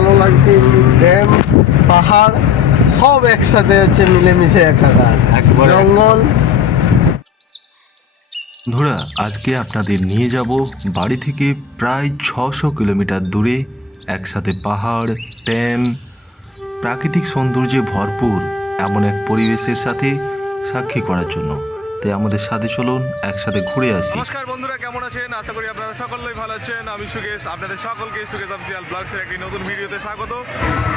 ভালো লাগছে। ড্যাম, পাহাড় সব একসাথে আছে, মিলেমিশে একাকার। জঙ্গল। বন্ধুরা, আজকে আপনাদের নিয়ে যাব বাড়ি থেকে প্রায় 600 কিলোমিটার দূরে, একসাথে পাহাড়, ড্যাম, প্রাকৃতিক সৌন্দর্যে ভরপুর এমন এক পরিবেশের সাথে সাক্ষী করার জন্য। তাই আমাদের সাথে চলুন, একসাথে ঘুরে আসি। নমস্কার বন্ধুরা, কেমন আছেন? আশা করি আপনারা সকলেই ভালো আছেন। আমি সুকেশ, আপনাদের সকলকে সুকেশ অফিসিয়াল ব্লগসের একটি নতুন ভিডিওতে স্বাগত।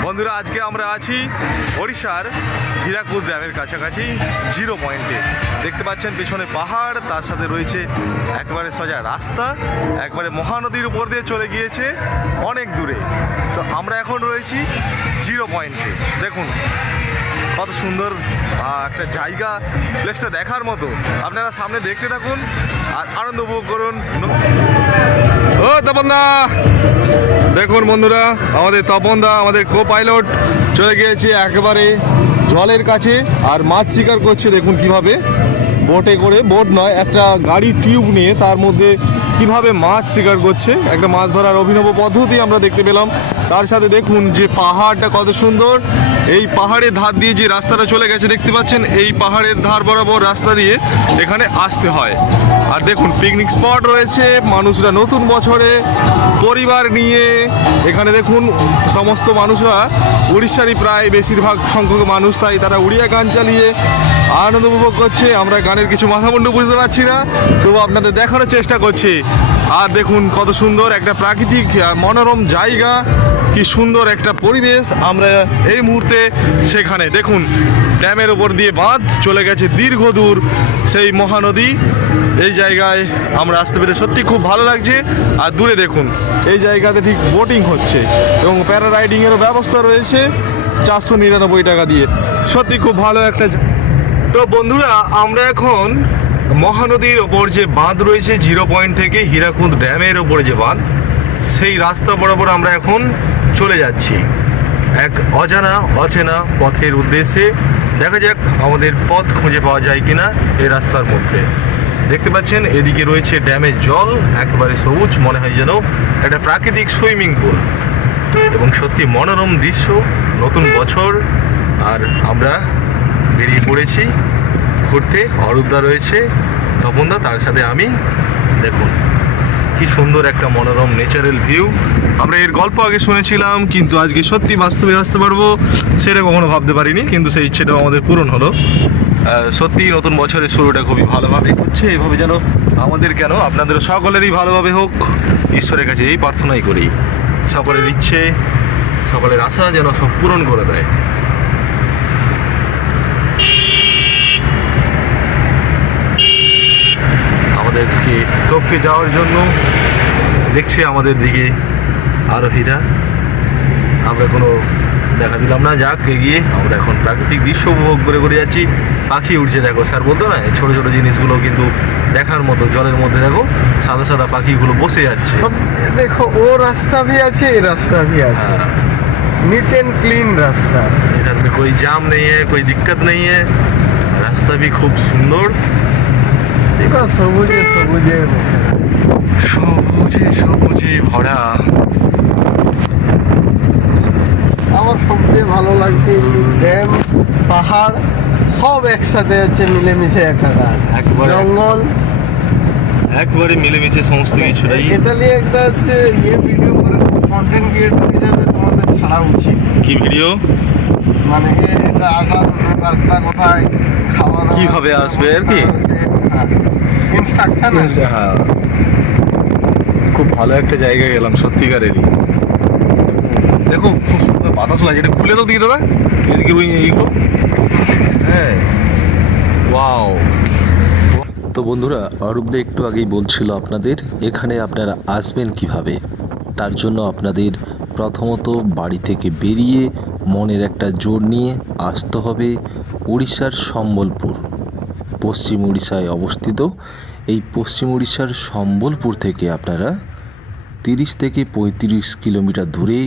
বন্ধুরা, আজকে আমরা আছি ওড়িশার হীরাকুদ ড্যামের কাছাকাছি জিরো পয়েন্টে। দেখতে পাচ্ছেন পেছনে পাহাড়, তার সাথে রয়েছে একবারে সোজা রাস্তা, একবারে মহানদীর উপর দিয়ে চলে গিয়েছে অনেক দূরে। তো আমরা এখন রয়েছি জিরো পয়েন্টে। দেখুন কত সুন্দর একটা জায়গা, প্লেসটা দেখার মতো। আপনারা সামনে দেখতে থাকুন আর আনন্দ উপভোগ করুন। ও তপনদা, দেখুন বন্ধুরা, আমাদের তপনদা, আমাদের কো পাইলট চলে গিয়েছে একেবারে জলের কাছে আর মাছ শিকার করছে। দেখুন কিভাবে বোটে করে, বোট নয়, একটা গাড়ি টিউব নিয়ে তার মধ্যে কিভাবে মাছ শিকার করছে। একটা মাছ ধরার অভিনব পদ্ধতি আমরা দেখতে পেলাম। তার সাথে দেখুন যে পাহাড়টা কত সুন্দর। এই পাহাড়ের ধার দিয়ে যে রাস্তাটা চলে গেছে দেখতে পাচ্ছেন, এই পাহাড়ের ধার বরাবর রাস্তা দিয়ে এখানে আসতে হয়। আর দেখুন পিকনিক স্পট রয়েছে, মানুষরা নতুন বছরে পরিবার নিয়ে এখানে দেখুন সমস্ত মানুষরা উড়িষ্যারই প্রায় বেশিরভাগ সংখ্যক মানুষ, তাই তারা উড়িয়া গান চালিয়ে আনন্দ উপভোগ করছে। আমরা গানের কিছু মাথামুন্ডু বুঝতে পারছি না, তবু আপনাদের দেখানোর চেষ্টা করছি। আর দেখুন কত সুন্দর একটা প্রাকৃতিক মনোরম জায়গা, কি সুন্দর একটা পরিবেশ। আমরা এই মুহূর্তে সেখানে দেখুন ড্যামের ওপর দিয়ে বাঁধ চলে গেছে দীর্ঘ দূর সেই মহানদী। এই জায়গায় আমরা আসতে পেরে সত্যি খুব ভালো লাগছে। আর দূরে দেখুন এই জায়গাতে ঠিক বোটিং হচ্ছে এবং প্যারারাইডিংয়েরও ব্যবস্থা রয়েছে 499 টাকা দিয়ে। সত্যি খুব ভালো একটা। তো বন্ধুরা, আমরা এখন মহানদীর ওপর যে বাঁধ রয়েছে জিরো পয়েন্ট থেকে হীরাকুদ ড্যামের ওপরে যে বাঁধ, সেই রাস্তা বরাবর আমরা এখন চলে যাচ্ছি এক অজানা অচেনা পথের উদ্দেশ্যে। দেখা যাক আমাদের পথ খুঁজে পাওয়া যায় কিনা এই রাস্তার মধ্যে। দেখতে পাচ্ছেন এদিকে রয়েছে ড্যামের জল, একেবারে সবুজ, মনে হয় যেন একটা প্রাকৃতিক সুইমিং পুল এবং সত্যি মনোরম দৃশ্য। নতুন বছর আর আমরা বেরিয়ে পড়েছি ঘুরতে। অরূপদা রয়েছে, তপনদা, তার সাথে আমি। দেখুন কি সুন্দর একটা মনোরম ন্যাচারাল ভিউ। আমরা এর গল্প আগে শুনেছিলাম, কিন্তু আজকে সত্যি বাস্তবে আসতে পারবো সেটা কখনো ভাবতে পারিনি, কিন্তু সেই ইচ্ছেটাও আমাদের পূরণ হলো। সত্যি নতুন বছরের শুরুটা খুবই ভালোভাবে হচ্ছে। এইভাবে যেন আমাদের কেন, আপনাদের সকলেরই ভালোভাবে হোক, ঈশ্বরের কাছে এই প্রার্থনাই করি। সকলের ইচ্ছে, সকলের আশা যেন সব পূরণ করে দেয়। আমাদেরকে টপকে যাওয়ার জন্য দেখছে আমাদের দিকে আরোহীরা। আমরা কোনো দেখা দিলাম না, যাক এগিয়ে। আমরা এখন প্রাকৃতিক দৃশ্য উপভোগ করে করে যাচ্ছি। পাখি উঠছে, দেখো স্যার বলতো না, ছোটো ছোটো জিনিসগুলো কিন্তু দেখার মতো। জলের মধ্যে দেখো সাদা সাদা পাখিগুলো বসে যাচ্ছে। देखो वो रास्ता भी আছে, ये रास्ता भी আছে, नीट एंड क्लीन रास्ता। इधर में कोई जाम नहीं है, कोई दिक्कत नहीं है, रास्ता भी खूब सुंदर। देखो সবুজে সবুজে সবুজে সবুজে ভরা। আমার সবচেয়ে ভালো লাগছে ড্যাম, পাহাড় সব একসাথে আছে, মিলেমিশে একাকার। একবারে জঙ্গল, একবারে মিলেমিশে সমস্ত কিছুটাই। এটা নিয়ে একটা হচ্ছে ভিডিও করে কন্টেন্ট ক্রিয়েটর হিসেবে তোমাদের ছাড়া উচিত। কি ভিডিও? মানে এটা আসার রাস্তা কোথায়, খাওয়া দাওয়া কিভাবে আসবে আর কি, ইনস্ট্রাকশন। হ্যাঁ, খুব ভালো একটা জায়গায় গেলাম সত্যিকারেরই। দেখো খুব সুন্দর বাতাস লাগে। এটা খুলে দাও দিকে দাদা, এদিকে এইগুলো। হ্যাঁ, ওয়াও। তো বন্ধুরা, অরূপদা একটু আগেই বলছিল আপনাদের এখানে আপনারা আসবেন কিভাবে। তার জন্য আপনাদের প্রথমত বাড়ি থেকে বেরিয়ে মনের একটা জোর নিয়ে আসতে হবে উড়িষ্যার সম্বলপুর। পশ্চিম উড়িষ্যায় অবস্থিত এই পশ্চিম উড়িষ্যার সম্বলপুর থেকে আপনারা 30 থেকে 35 কিলোমিটার দূরে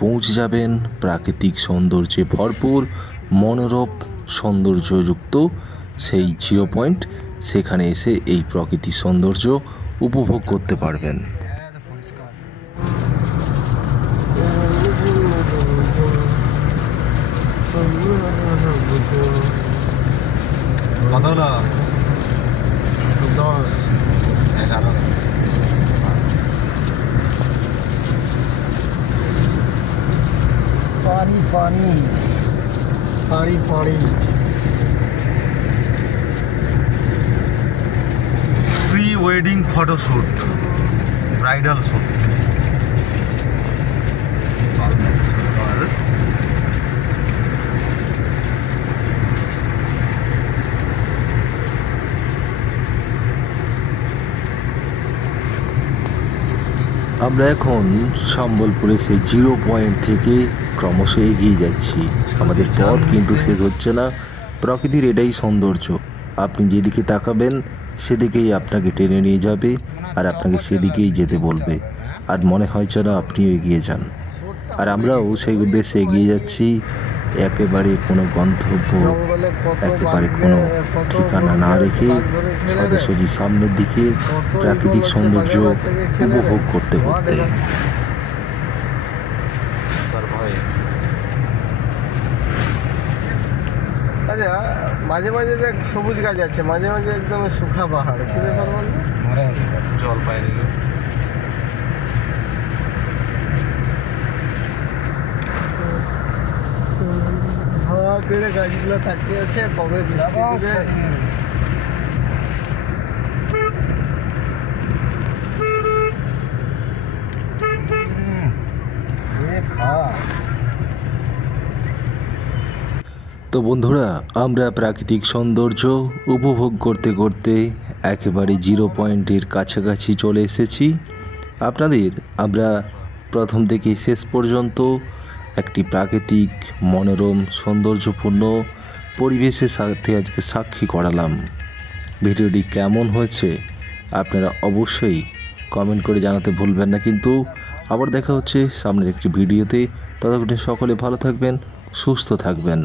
পৌঁছে যাবেন প্রাকৃতিক সৌন্দর্যে ভরপুর, মনোরম সৌন্দর্যযুক্ত সেই জিরো পয়েন্ট। সেখানে এসে এই প্রকৃতির সৌন্দর্য উপভোগ করতে পারবেন। 15, 10, 11। पानी पानी पानी पानी। Pre wedding photoshoot, bridal shoot. আমরা এখন সম্বলপুরে সেই 0 পয়েন্ট থেকে ক্রমশ এগিয়ে যাচ্ছি। আমাদের পথ কিন্তু শেষ হচ্ছে না। প্রকৃতির এটাই সৌন্দর্য, আপনি যেদিকে তাকাবেন সেদিকেই আপনাকে টেনে নিয়ে যাবে আর আপনাকে সেদিকেই যেতে বলবে, আর মনে হয় যেন আপনিও এগিয়ে যান। আর আমরাও সেই উদ্দেশ্যে এগিয়ে যাচ্ছি, একেবারে কোনো গন্তব্য, জঙ্গলে কত একেবারে বাঘ, কোনো কত ঠিকানা না গরু, রেখে বাঘ ধরে খেলে রে। সোজাসুজি সামনের দিকে কত প্রাকৃতিক এগুলো সৌন্দর্য হচ্ছে বাঘের থেকে খেলে রে। উপভোগ করতে করতে। আচ্ছা, মাঝে মাঝে দেখ সবুজ গাছ আছে, মাঝে মাঝে একদম শুখা পাহাড়, কি ব্যাপার বলতো? জল পায়নি গো। হাওয়া পেড়ে গাছগুলো তাকিয়ে আছে, কবে বৃষ্টি দিবে। তো বন্ধুরা, আমরা প্রাকৃতিক সৌন্দর্য উপভোগ করতে করতে একেবারে 0 পয়েন্টের কাছাকাছি চলে এসেছি। আপনাদের আমরা প্রথম থেকে শেষ পর্যন্ত একটি প্রাকৃতিক মনোরম সৌন্দর্যপূর্ণ পরিবেশের সাথে আজকে সাক্ষী করালাম। ভিডিওটি কেমন হয়েছে আপনারা অবশ্যই কমেন্ট করে জানাতে ভুলবেন না। কিন্তু আবার দেখা হচ্ছে সামনের একটি ভিডিওতে। ততক্ষণে সকলে ভালো থাকবেন, সুস্থ থাকবেন।